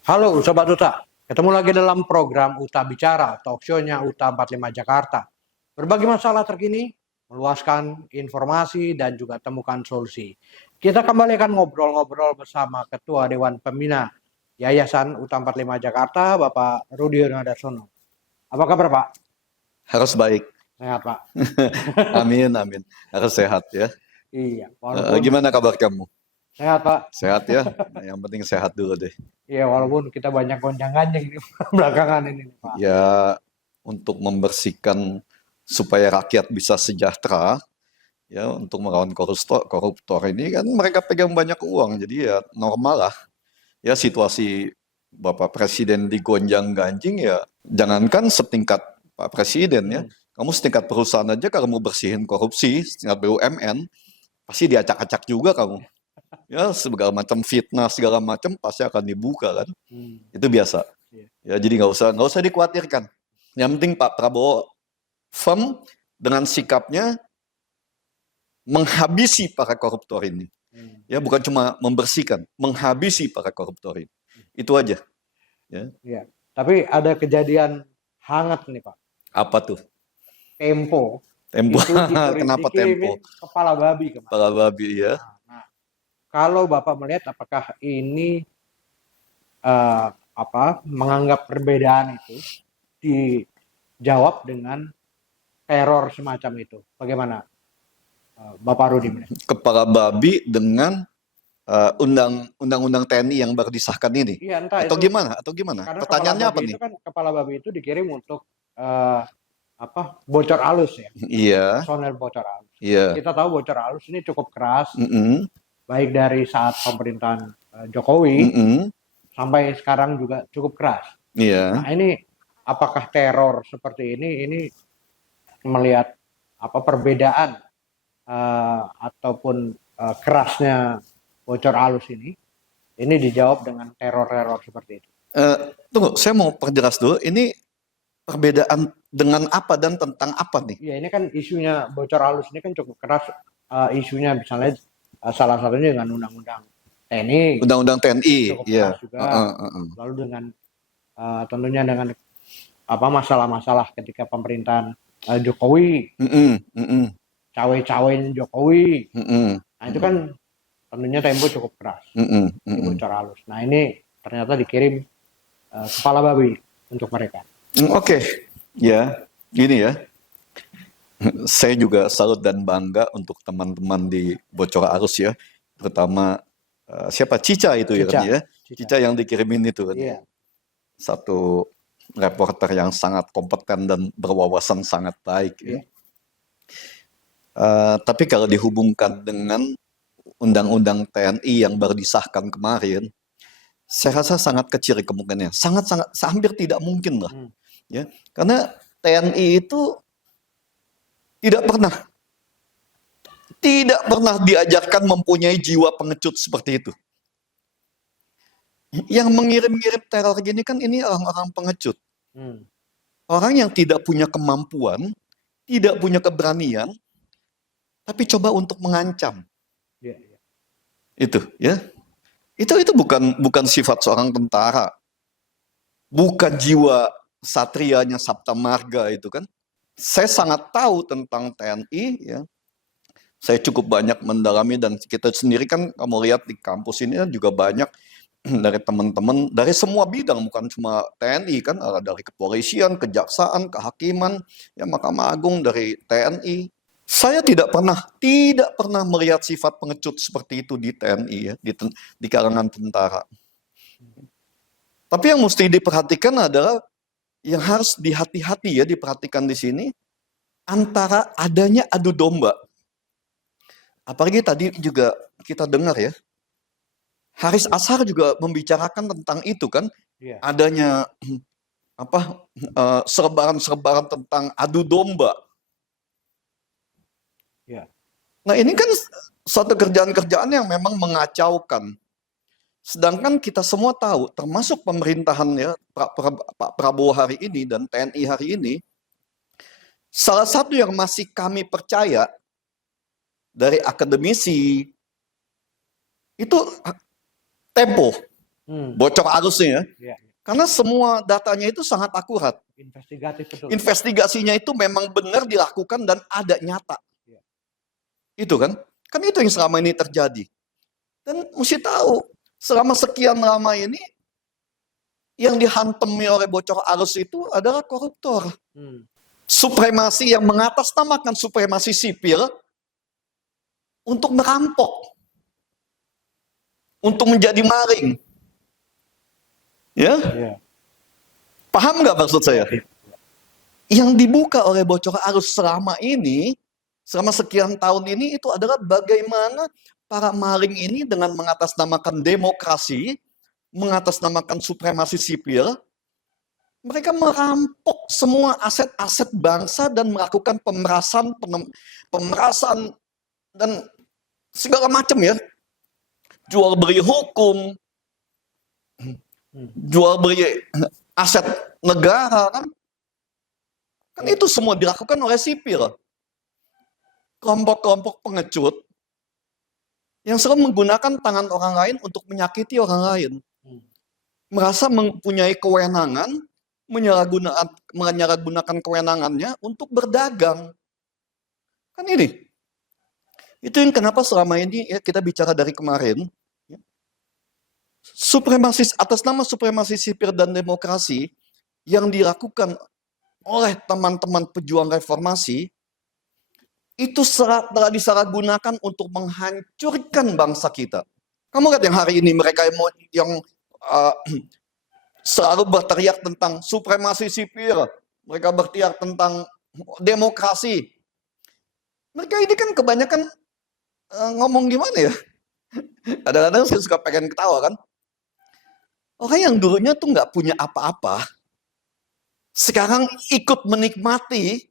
Halo Sobat Uta, ketemu lagi dalam program Uta Bicara, talk show-nya Uta 45 Jakarta. Berbagi masalah terkini, meluaskan informasi dan juga temukan solusi. Kita kembali akan ngobrol-ngobrol bersama Ketua Dewan Pembina Yayasan Uta 45 Jakarta, Bapak Rudi Darsono. Apa kabar Pak? Harus baik. Sehat Pak? Amin, amin. Harus sehat ya. Iya, walaupun Gimana kabar kamu? sehat Pak. Sehat ya? Yang penting sehat dulu deh. Iya, walaupun kita banyak gonjang-ganjing di belakangan ini Pak. Ya, untuk membersihkan supaya rakyat bisa sejahtera, ya untuk melawan koruptor ini kan mereka pegang banyak uang, jadi ya normal lah. Ya situasi Bapak Presiden digonjang-ganjing ya, jangankan setingkat Pak Presiden ya, kamu setingkat perusahaan aja kalau mau bersihin korupsi, setingkat BUMN, pasti diacak-acak juga kamu. Ya segala macam fitnah segala macam pasti akan dibuka kan. Itu biasa. Iya. Ya jadi nggak usah dikhawatirkan. Yang penting Pak Prabowo firm dengan sikapnya menghabisi para koruptor ini. Ya bukan cuma membersihkan, menghabisi para koruptor ini. Itu aja. Ya. Iya. Tapi ada kejadian hangat nih Pak. Apa tuh? Tempo. Tempo. Itu Kenapa Tempo? kepala babi kemarin. Kepala babi ya. Nah, kalau Bapak melihat apakah ini menganggap perbedaan itu dijawab dengan teror semacam itu. Bagaimana Bapak Rudi melihat? Kepala babi dengan undang-undang TNI yang baru disahkan ini. Iya, entah Atau itu. gimana? Atau gimana? Karena Pertanyaannya apa nih? itu kan kepala babi itu dikirim untuk bocor halus ya. Iya. Personel bocor halus. Iya. Kita tahu bocor halus ini cukup keras. Mm-mm. Baik dari saat pemerintahan Jokowi sampai sekarang juga cukup keras. Iya. Nah ini apakah teror seperti ini melihat perbedaan ataupun kerasnya bocor halus ini dijawab dengan teror-teror seperti itu. Tunggu, saya mau perjelas dulu. Ini perbedaan dengan apa dan tentang apa nih? Iya, ini kan isunya bocor halus ini kan cukup keras. Isunya misalnya salah satunya dengan undang-undang TNI. Undang-undang TNI, cukup iya. keras juga. Lalu dengan tentunya dengan masalah-masalah ketika pemerintahan Jokowi, cawe-cawein Jokowi. Nah itu kan tentunya tempo cukup keras, di bocor halus. Nah ini ternyata dikirim kepala babi untuk mereka. Oke, ya, gini ya. Saya juga salut dan bangga untuk teman-teman di bocor arus ya, terutama siapa Cica itu ya kan ya, Cica yang dikirimin itu kan. Iya. Satu reporter yang sangat kompeten dan berwawasan sangat baik. Ya. Tapi kalau dihubungkan dengan undang-undang TNI yang baru disahkan kemarin, saya rasa sangat kecil kemungkinannya, sangat hampir tidak mungkin lah, ya, karena TNI itu tidak pernah diajarkan mempunyai jiwa pengecut seperti itu. Yang mengirim-ngirim teror gini kan ini orang-orang pengecut. Orang yang tidak punya kemampuan, tidak punya keberanian, tapi coba untuk mengancam. Itu ya. Itu bukan sifat seorang tentara. Bukan jiwa satrianya Sabta Marga itu kan. Saya sangat tahu tentang TNI ya. Saya cukup banyak mendalami dan kita sendiri kan kamu lihat di kampus ini juga banyak dari teman-teman dari semua bidang, bukan cuma TNI kan, dari kepolisian, kejaksaan, kehakiman, ya Mahkamah Agung, dari TNI. Saya tidak pernah melihat sifat pengecut seperti itu di TNI ya, di kalangan tentara. Tapi yang mesti diperhatikan adalah yang harus dihati-hati ya diperhatikan di sini antara adanya adu domba. Apalagi tadi juga kita dengar ya, Haris Azhar juga membicarakan tentang itu kan, adanya serbaran-serbaran tentang adu domba. Nah ini kan suatu kerjaan-kerjaan yang memang mengacaukan. Sedangkan kita semua tahu, termasuk pemerintahan ya Pak Prabowo hari ini dan TNI hari ini, salah satu yang masih kami percaya dari akademisi itu Tempo. bocor arusnya ya. Iya. Karena semua datanya itu sangat akurat. Investigatif betul. Investigasinya itu memang benar dilakukan dan ada nyata. Iya. Itu kan? Kan itu yang selama ini terjadi. Dan mesti tahu, selama sekian lama ini, yang dihantemi oleh bocor arus itu adalah koruptor. Supremasi yang mengatasnamakan supremasi sipil untuk merampok. Untuk menjadi maling. Ya? Iya. Paham nggak maksud saya? Yang dibuka oleh bocor arus selama ini, selama sekian tahun ini, itu adalah bagaimana para maling ini dengan mengatasnamakan demokrasi, mengatasnamakan supremasi sipil, mereka merampok semua aset-aset bangsa dan melakukan pemerasan dan segala macam ya. Jual beli hukum, jual beli aset negara kan. Kan itu semua dilakukan oleh sipil. Kelompok-kelompok pengecut yang selalu menggunakan tangan orang lain untuk menyakiti orang lain. Merasa mempunyai kewenangan, menyalahgunakan kewenangannya untuk berdagang. Kan ini. Itu yang kenapa selama ini ya, kita bicara dari kemarin, ya, supremasi atas nama supremasi sipil dan demokrasi yang dilakukan oleh teman-teman pejuang reformasi itu telah disalahgunakan untuk menghancurkan bangsa kita. Kamu lihat yang hari ini mereka yang selalu berteriak tentang supremasi sipil, mereka berteriak tentang demokrasi. Mereka ini kan kebanyakan ngomong gimana ya? Kadang-kadang saya suka pengen ketawa kan. Orang yang dulunya tuh nggak punya apa-apa, sekarang ikut menikmati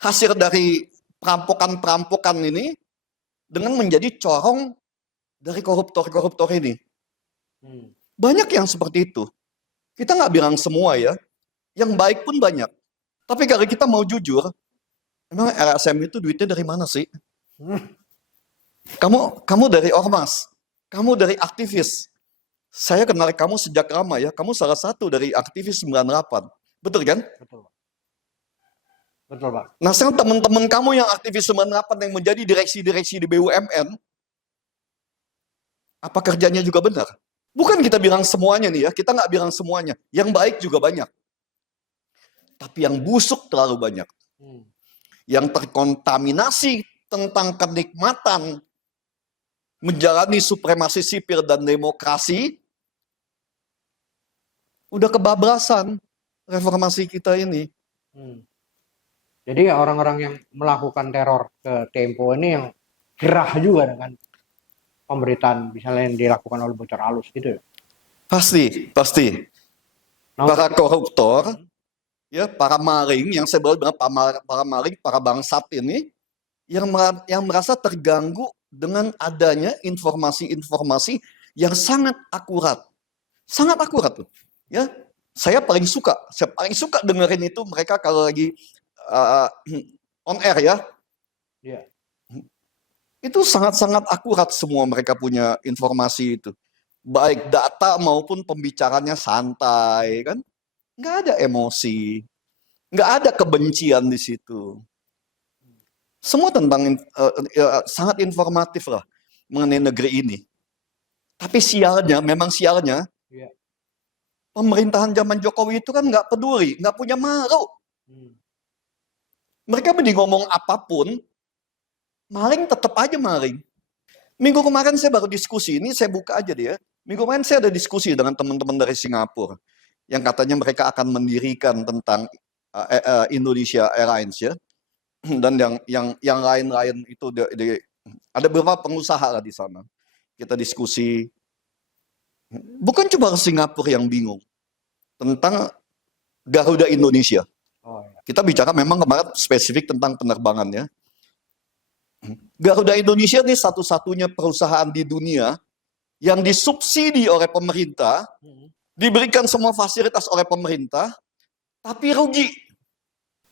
hasil dari perampokan-perampokan ini dengan menjadi corong dari koruptor-koruptor ini. Banyak yang seperti itu. Kita nggak bilang semua ya, yang baik pun banyak. Tapi kalau kita mau jujur, emang LSM itu duitnya dari mana sih? Kamu dari ormas, kamu dari aktivis. Saya kenal kamu sejak lama ya, kamu salah satu dari aktivis 98. Betul kan? Betul. Betul, Pak. Nah, sekarang teman-teman kamu yang aktivis 98 yang menjadi direksi-direksi di BUMN, apa kerjanya juga benar? Bukan kita bilang semuanya nih ya, kita nggak bilang semuanya. Yang baik juga banyak. Tapi yang busuk terlalu banyak. Yang terkontaminasi tentang kenikmatan menjalani supremasi sipil dan demokrasi, udah kebablasan reformasi kita ini. Jadi orang-orang yang melakukan teror ke Tempo ini yang gerah juga dengan pemberitaan misalnya yang dilakukan oleh bocor alus gitu ya? Pasti. Para koruptor, ya, para maling, yang saya bilang para maling, para bangsat ini, yang merasa terganggu dengan adanya informasi-informasi yang sangat akurat. Sangat akurat tuh. Ya, saya paling suka dengerin itu mereka kalau lagi on air ya. Iya. Itu sangat-sangat akurat semua mereka punya informasi itu. Baik data maupun pembicaranya santai kan. Nggak ada emosi. Nggak ada kebencian di situ. Semua tentang sangat informatif lah mengenai negeri ini. Tapi memang sialnya, Iya. pemerintahan zaman Jokowi itu kan nggak peduli, nggak punya malu. Mereka mending ngomong apapun, maling tetap aja maling. Minggu kemarin saya baru diskusi, ini saya buka aja dia. Minggu kemarin saya ada diskusi dengan teman-teman dari Singapura, yang katanya mereka akan mendirikan tentang Indonesia Airlines ya. Dan yang lain-lain itu ada beberapa pengusaha lah di sana. Kita diskusi. Bukan cuma Singapura yang bingung tentang Garuda Indonesia. Oh, ya. Kita bicara memang kemarin spesifik tentang penerbangannya. Garuda Indonesia ini satu-satunya perusahaan di dunia yang disubsidi oleh pemerintah, diberikan semua fasilitas oleh pemerintah, tapi rugi.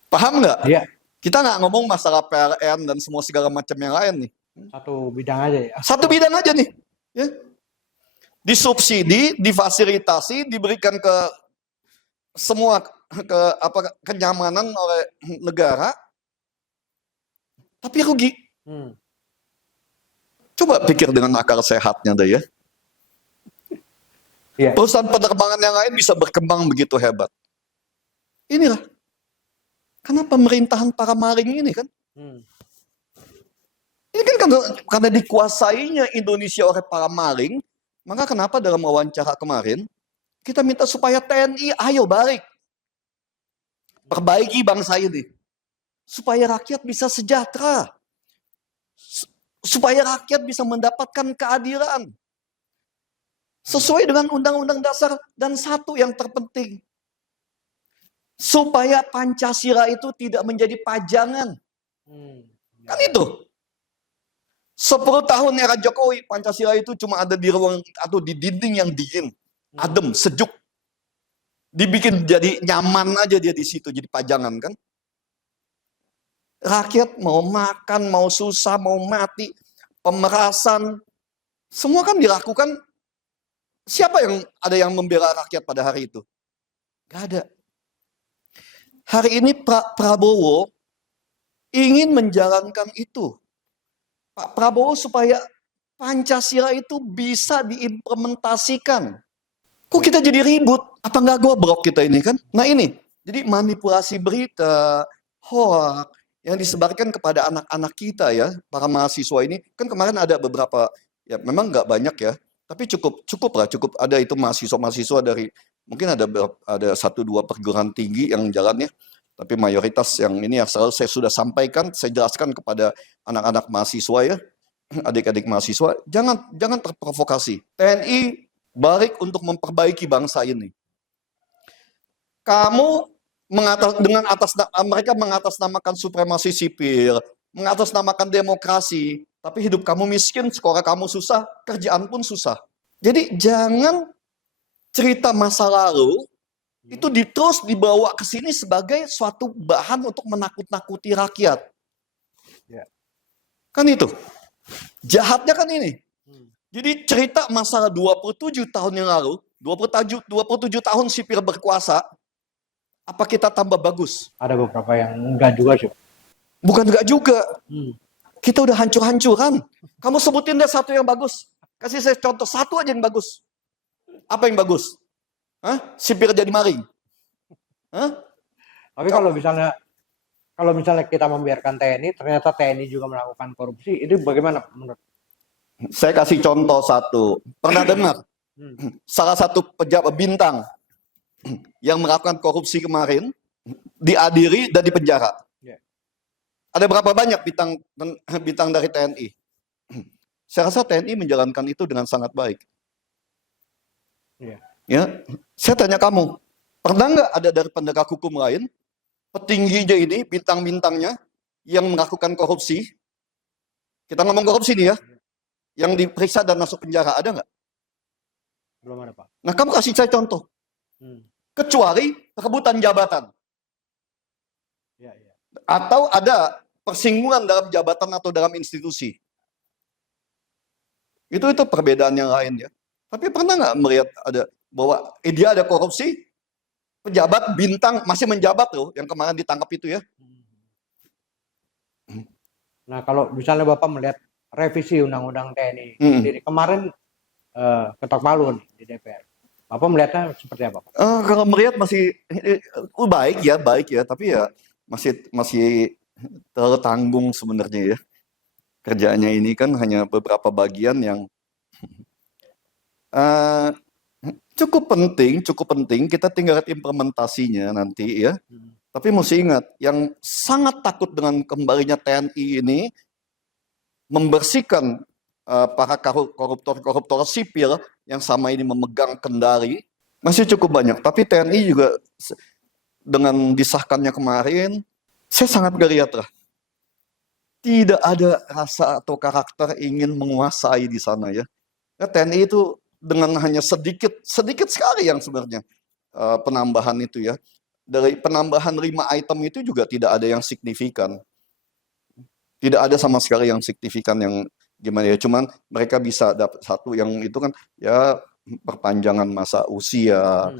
Paham nggak? Iya. Kita nggak ngomong masalah PLN dan semua segala macam yang lain nih. Satu bidang aja ya. Satu bidang aja nih. Ya. disubsidi, difasilitasi, diberikan ke semua kenyamanan oleh negara, tapi rugi. Coba pikir dengan akal sehatnya deh ya. Perusahaan penerbangan yang lain bisa berkembang begitu hebat. Inilah karena pemerintahan para maling ini kan. Ini kan karena dikuasainya Indonesia oleh para maling, maka kenapa dalam wawancara kemarin kita minta supaya TNI ayo balik. Perbaiki bangsa ini. Supaya rakyat bisa sejahtera. Supaya rakyat bisa mendapatkan keadilan. Sesuai dengan Undang-Undang Dasar, dan satu yang terpenting. Supaya Pancasila itu tidak menjadi pajangan. Kan itu. 10 tahun era Jokowi, Pancasila itu cuma ada di ruang atau di dinding yang dingin. Adem, sejuk. Dibikin jadi nyaman aja dia di situ, jadi pajangan kan. Rakyat mau makan, mau susah, mau mati, pemerasan, semua kan dilakukan. Siapa yang ada yang membela rakyat pada hari itu? Gak ada. Hari ini Pak Prabowo ingin menjalankan itu. Pak Prabowo supaya Pancasila itu bisa diimplementasikan. Kok kita jadi ribut? Apa nggak goblok kita ini kan? Nah ini, jadi manipulasi berita, hoax, yang disebarkan kepada anak-anak kita ya, para mahasiswa ini. Kan kemarin ada beberapa, ya memang nggak banyak ya, tapi cukup ada itu mahasiswa dari, mungkin ada 1-2 perguruan tinggi yang jalannya, tapi mayoritas yang ini yang selalu saya sudah sampaikan, saya jelaskan kepada anak-anak mahasiswa ya, adik-adik mahasiswa, jangan terprovokasi. TNI balik untuk memperbaiki bangsa ini. Kamu mereka mengatasnamakan supremasi sipil, mengatasnamakan demokrasi, tapi hidup kamu miskin, sekolah kamu susah, kerjaan pun susah. Jadi jangan cerita masa lalu itu terus dibawa ke sini sebagai suatu bahan untuk menakut-nakuti rakyat. Kan itu. Jahatnya kan ini. Jadi cerita masalah 27 tahun yang lalu, 27 tahun sipil berkuasa, apa kita tambah bagus? Ada beberapa yang enggak juga sih. Bukan enggak juga. Kita udah hancur-hancuran. Kamu sebutin deh satu yang bagus. Kasih saya contoh satu aja yang bagus. Apa yang bagus? Sipil jadi maling. Tapi kalau misalnya kita membiarkan TNI, ternyata TNI juga melakukan korupsi, itu bagaimana menurut? Saya kasih contoh satu. Pernah dengar? Salah satu pejabat bintang yang melakukan korupsi kemarin diadili dan dipenjara. Ada berapa banyak bintang dari TNI? Saya rasa TNI menjalankan itu dengan sangat baik. Ya, saya tanya kamu, pernah nggak ada dari penegak hukum lain, petingginya ini, bintang-bintangnya, yang melakukan korupsi? Kita ngomong korupsi nih ya, yang diperiksa dan masuk penjara, ada nggak? Belum ada, Pak. Nah, kamu kasih saya contoh. Kecuali rebutan jabatan. Atau ada persinggungan dalam jabatan atau dalam institusi. Itu perbedaan yang lain ya. Tapi pernah nggak melihat bahwa dia ada korupsi, pejabat bintang masih menjabat loh, yang kemarin ditangkap itu ya. Nah, kalau misalnya Bapak melihat revisi Undang-Undang TNI, jadi kemarin ketok palu nih di DPR. Bapak melihatnya seperti apa, Pak? Kalau melihat masih baik ya, tapi ya masih terlalu tanggung sebenarnya ya. Kerjaannya ini kan hanya beberapa bagian yang cukup penting. Kita tinggal lihat implementasinya nanti ya. Tapi mesti ingat, yang sangat takut dengan kembalinya TNI ini membersihkan para koruptor sipil yang sama ini memegang kendali masih cukup banyak. Tapi TNI juga dengan disahkannya kemarin, saya sangat geliat lah. Tidak ada rasa atau karakter ingin menguasai di sana ya. TNI itu dengan hanya sedikit sekali yang sebenarnya penambahan itu ya. Dari penambahan 5 item itu juga tidak ada yang signifikan. Tidak ada sama sekali yang signifikan yang gimana ya. Cuman mereka bisa dapat satu yang itu kan ya perpanjangan masa usia,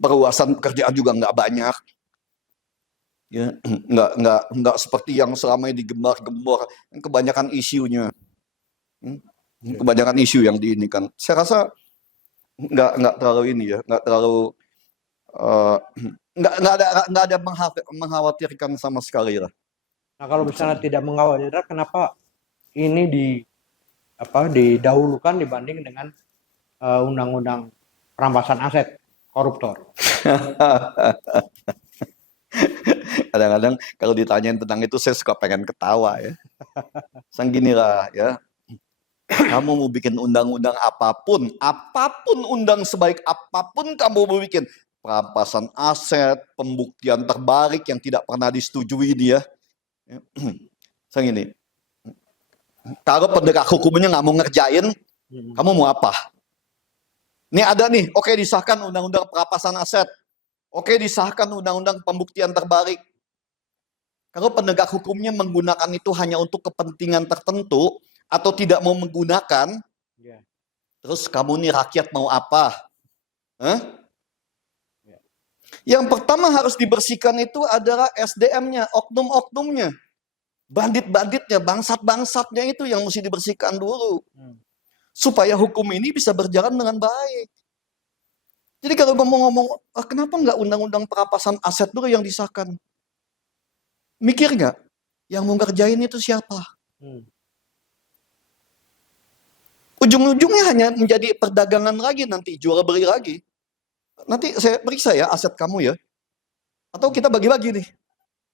perluasan pekerjaan juga nggak banyak. Ya, nggak seperti yang selama ini digembar-gembor, kebanyakan isunya, kebanyakan isu yang diinikan. Saya rasa nggak terlalu ini ya, nggak terlalu nggak ada mengkhawatirkan sama sekali lah. Nah, kalau misalnya tidak mengkhawatirkan, kenapa ini didahulukan dibanding dengan undang-undang perampasan aset koruptor? Kadang-kadang kalau ditanyain tentang itu saya suka pengen ketawa ya. Sang gini lah ya. Kamu mau bikin undang-undang apapun undang sebaik apapun kamu mau bikin, perampasan aset, pembuktian terbalik yang tidak pernah disetujui dia. Sang gini. Kalau penegak hukumnya nggak mau ngerjain, kamu mau apa? Ini ada nih, oke disahkan undang-undang perampasan aset. Oke disahkan undang-undang pembuktian terbalik. Kalau penegak hukumnya menggunakan itu hanya untuk kepentingan tertentu atau tidak mau menggunakan, terus kamu nih rakyat mau apa? Yang pertama harus dibersihkan itu adalah SDM-nya, oknum-oknumnya. Bandit-banditnya, bangsat-bangsatnya itu yang mesti dibersihkan dulu. Supaya hukum ini bisa berjalan dengan baik. Jadi kalau ngomong-ngomong, kenapa nggak undang-undang perampasan aset dulu yang disahkan? Mikir nggak? Yang mau ngerjain itu siapa? Ujung-ujungnya hanya menjadi perdagangan lagi nanti, jual beli lagi. Nanti saya periksa ya aset kamu ya. Atau kita bagi-bagi nih.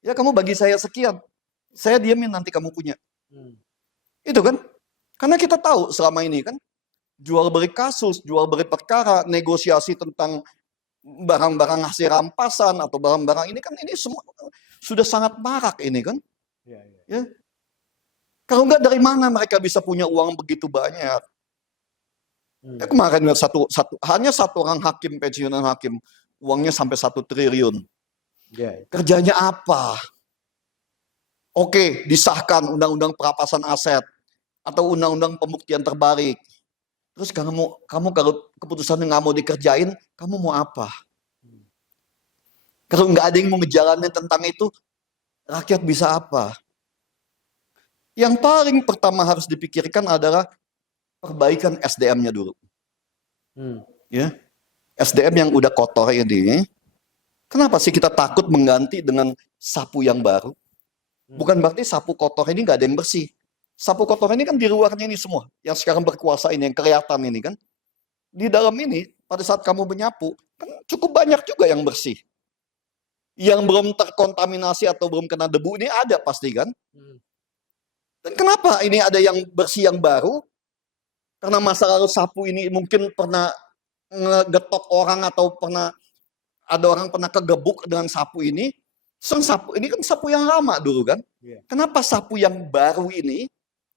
Ya kamu bagi saya sekian. Saya diamin nanti kamu punya. Itu kan? Karena kita tahu selama ini kan, jual beli kasus, jual beli perkara, negosiasi tentang barang-barang hasil rampasan atau barang-barang ini kan ini semua sudah sangat marak ini kan. Ya. Kalau enggak dari mana mereka bisa punya uang begitu banyak? Ya, kemarin hanya satu orang hakim, pensiunan hakim, uangnya sampai 1 triliun. Kerjanya apa? Oke, disahkan undang-undang perampasan aset atau undang-undang pembuktian terbalik. Terus kamu kalau keputusan nggak mau dikerjain, kamu mau apa? Kalau nggak ada yang mau ngejalanin tentang itu, rakyat bisa apa? Yang paling pertama harus dipikirkan adalah perbaikan SDM-nya dulu. Ya, SDM yang udah kotor ini, kenapa sih kita takut mengganti dengan sapu yang baru? Bukan berarti sapu kotor ini nggak ada yang bersih. Sapu kotor ini kan di luarnya ini semua, yang sekarang berkuasa ini, yang kelihatan ini kan. Di dalam ini, pada saat kamu menyapu, kan cukup banyak juga yang bersih. Yang belum terkontaminasi atau belum kena debu ini ada pasti kan. Dan kenapa ini ada yang bersih yang baru? Karena masa lalu sapu ini mungkin pernah ngegetok orang atau ada orang pernah kegebuk dengan sapu ini. Sapu ini kan sapu yang lama dulu kan. Kenapa sapu yang baru ini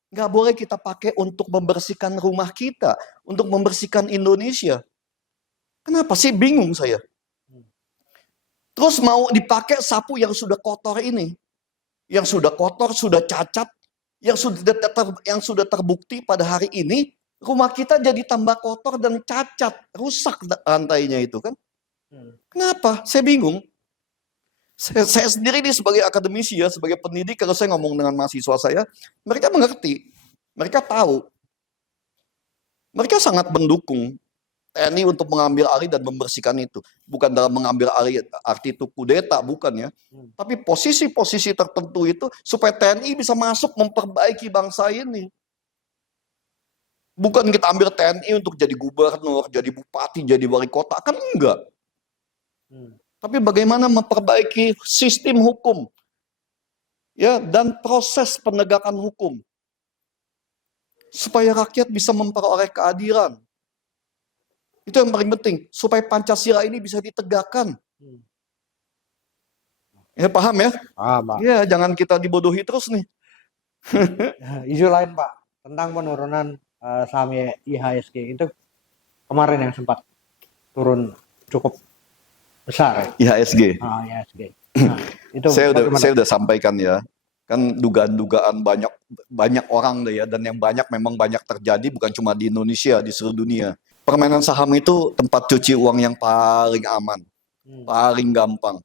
nggak boleh kita pakai untuk membersihkan rumah kita, untuk membersihkan Indonesia? Kenapa sih? Bingung saya. Terus mau dipakai sapu yang sudah kotor ini, yang sudah kotor, sudah cacat, yang sudah terbukti pada hari ini rumah kita jadi tambah kotor dan cacat, rusak lantainya itu kan? Kenapa? Saya bingung. Saya sendiri ini sebagai akademisi ya, sebagai pendidik, kalau saya ngomong dengan mahasiswa saya, mereka mengerti, mereka tahu. Mereka sangat mendukung TNI untuk mengambil alih dan membersihkan itu. Bukan dalam mengambil alih arti itu kudeta, bukan ya. Tapi posisi-posisi tertentu itu supaya TNI bisa masuk memperbaiki bangsa ini. Bukan kita ambil TNI untuk jadi gubernur, jadi bupati, jadi wali kota, kan enggak. Tapi bagaimana memperbaiki sistem hukum, ya, dan proses penegakan hukum supaya rakyat bisa memperoleh keadilan. Itu yang paling penting, supaya Pancasila ini bisa ditegakkan. Ya paham ya? Paham, Pak. Ya jangan kita dibodohi terus nih. Isu lain Pak tentang penurunan saham IHSG itu kemarin yang sempat turun cukup besar ya. IHSG. IHSG. Nah, itu saya udah sampaikan ya. Kan dugaan-dugaan banyak orang deh ya, dan yang memang banyak terjadi bukan cuma di Indonesia, di seluruh dunia. permainan saham itu tempat cuci uang yang paling aman, paling gampang.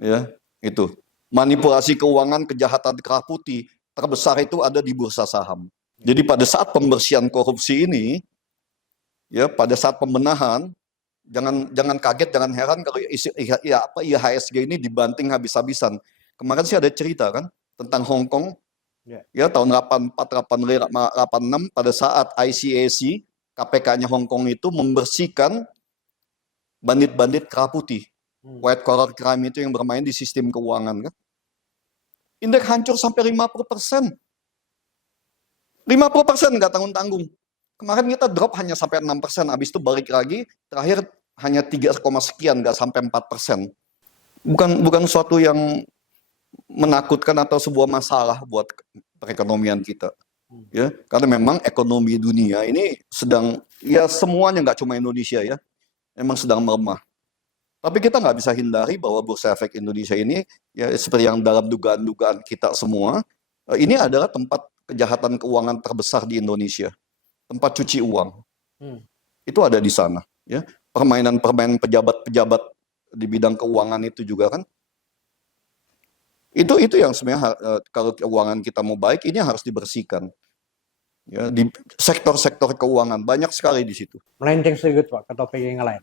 Ya, itu. Manipulasi keuangan, kejahatan kerah putih terbesar itu ada di bursa saham. Jadi pada saat pembersihan korupsi ini, ya pada saat pembenahan, jangan kaget, jangan heran kalau IHSG ini dibanting habis-habisan. Kemarin sih ada cerita kan tentang Hong Kong, ya tahun 84, 86 pada saat ICAC, KPK-nya Hong Kong itu membersihkan bandit-bandit kerah putih, white collar crime itu yang bermain di sistem keuangan kan. Indeks hancur sampai 50%. 50% nggak tanggung-tanggung. Kemarin kita drop hanya sampai 6%, habis itu balik lagi, terakhir hanya 3, sekian, nggak sampai 4%. Bukan suatu yang menakutkan atau sebuah masalah buat perekonomian kita. Ya, karena memang ekonomi dunia ini sedang, ya semuanya nggak cuma Indonesia ya, memang sedang melemah. Tapi kita nggak bisa hindari bahwa Bursa Efek Indonesia ini, ya seperti yang dalam dugaan-dugaan kita semua, ini adalah tempat kejahatan keuangan terbesar di Indonesia, tempat cuci uang. Itu ada di sana. Ya, permainan-permainan pejabat-pejabat di bidang keuangan itu juga kan. Itu yang sebenarnya kalau keuangan kita mau baik, ini harus dibersihkan. Ya, di sektor-sektor keuangan banyak sekali di situ. Melenceng sedikit Pak ke topik yang lain.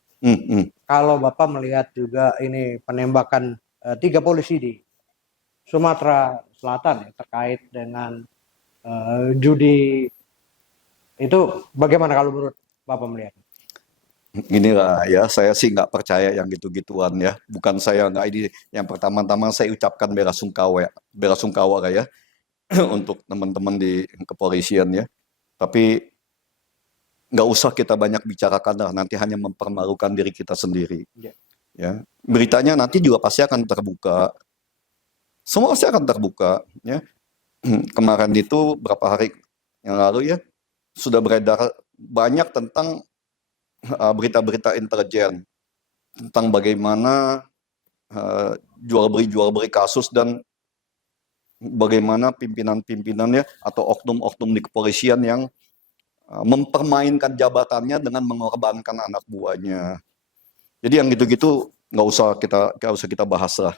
Kalau Bapak melihat juga ini penembakan 3 polisi di Sumatera Selatan ya, terkait dengan judi, itu bagaimana kalau menurut Bapak melihat? Inilah ya, saya sih nggak percaya yang gitu-gituan ya. Bukan saya nggak, ini yang pertama-tama saya ucapkan bela sungkawa ya untuk teman-teman di kepolisian ya. Tapi nggak usah kita banyak bicarakan lah, nanti hanya mempermalukan diri kita sendiri. Ya, beritanya nanti juga pasti akan terbuka. Semua pasti akan terbuka. Ya, kemarin itu berapa hari yang lalu ya sudah beredar banyak tentang berita-berita intelijen tentang bagaimana jual beli kasus dan bagaimana pimpinan-pimpinannya atau oknum-oknum di kepolisian yang mempermainkan jabatannya dengan mengorbankan anak buahnya. Jadi yang gitu-gitu nggak usah kita bahas lah.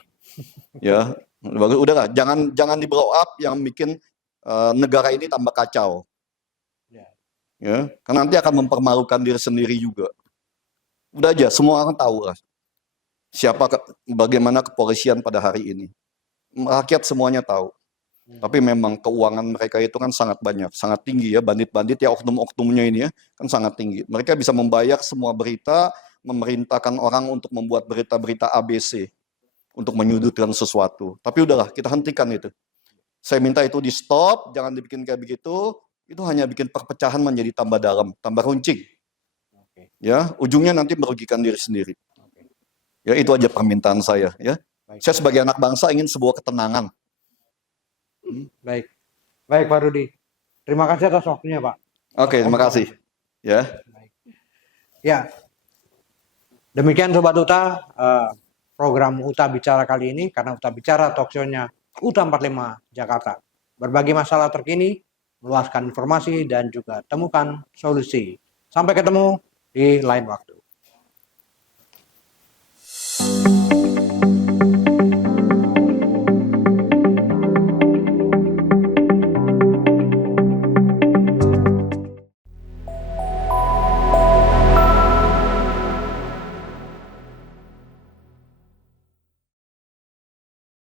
Ya, udahlah, jangan di blow up yang bikin negara ini tambah kacau. Ya, karena nanti akan mempermalukan diri sendiri juga. Udah aja, semua orang tahu lah bagaimana kepolisian pada hari ini. Rakyat semuanya tahu. Tapi memang keuangan mereka itu kan sangat banyak, sangat tinggi ya, bandit-bandit ya, oknum-oknumnya ini ya, kan sangat tinggi. Mereka bisa membayar semua berita, memerintahkan orang untuk membuat berita-berita ABC untuk menyudutkan sesuatu. Tapi udahlah, kita hentikan itu. Saya minta itu di stop, jangan dibikin kayak begitu. Itu hanya bikin perpecahan menjadi tambah dalam, tambah runcing. Ya, ujungnya nanti merugikan diri sendiri. Ya, itu aja permintaan saya. Ya, saya sebagai anak bangsa ingin sebuah ketenangan. Baik, Pak Rudi. Terima kasih atas waktunya, Pak. Oke, terima kasih. Ya. Ya, demikian Sobat Uta, program Uta Bicara kali ini, karena Uta Bicara talkshow-nya Uta 45 Jakarta. Berbagi masalah terkini, meluaskan informasi, dan juga temukan solusi. Sampai ketemu di lain waktu.